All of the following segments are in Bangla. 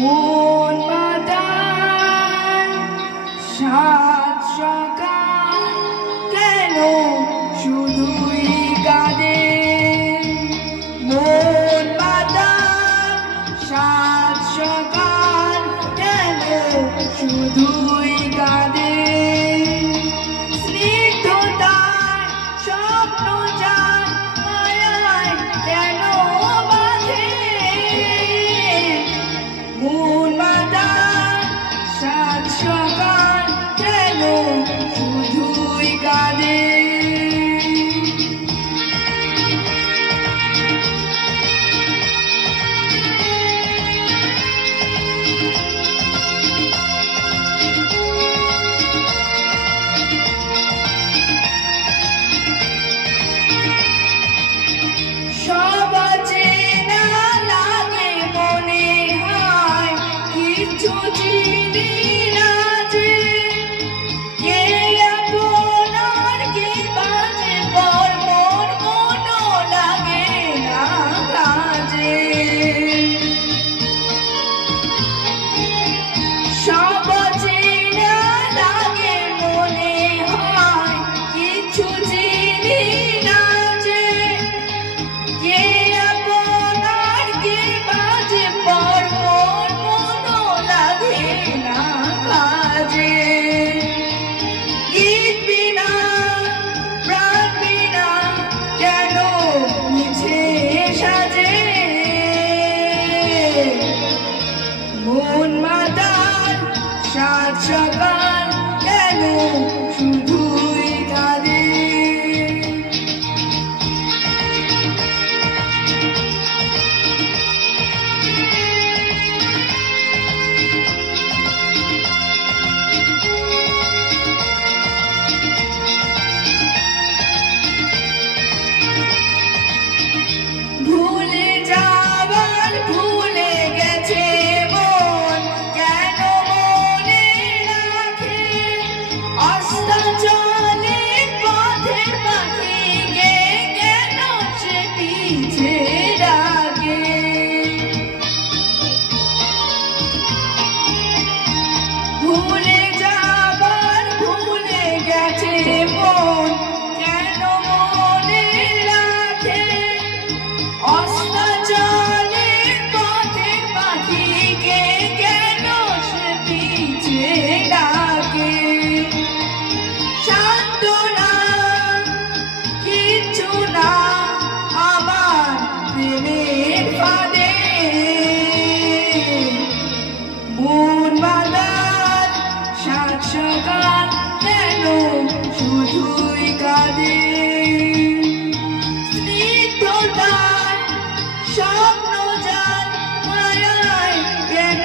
মন মাতাল সাত সকাল কেন শুধুই কাঁদে। মন মাতাল সাত সকাল কেন শুধুই কাঁদে। স্নিগ্ধতার স্বপ্ন যার মায়ায় কেন বাঁধে। মন মাতাল সাত সকাল কেন শুধুই কাঁদে। সব চেনা লাগে মনে হয় কিছু চিনি না যে। কে আপন আর কে বাজে পর মন মনও লাগে না কাজে। সব চেনা লাগে মনে হয় কিছু চিনি না যে। কে আপন আর কে বাজে পর মন মনও লাগে না কাজে। গীত বিনা প্রাণ বিনা কেন মিছে সাজে। মন মাতাল সাত সকাল কেন শুধুই কাঁদে। ভুলে যাবার ভুলে গেছে মন কেন মনে রাখে। অস্তাচলে পথের পাখিকে কেন সে পিছে ডাকে। ভুলে যাবার ভুলে গেছে মন কেন মনে রাখে। অস্তাচলে পথের পাখিকে কেন সে পিছে ডাকে। সান্ত্বনা কিছু না আমার প্রেমের ফাঁদে। মন মাতাল সাত সকাল কেন শুধুই কাঁদে। স্নিগ্ধতার স্বপ্ন যার মায়ায় কেন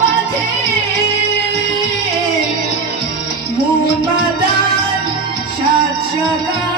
বাঁধে। মন মাতাল সাত সকাল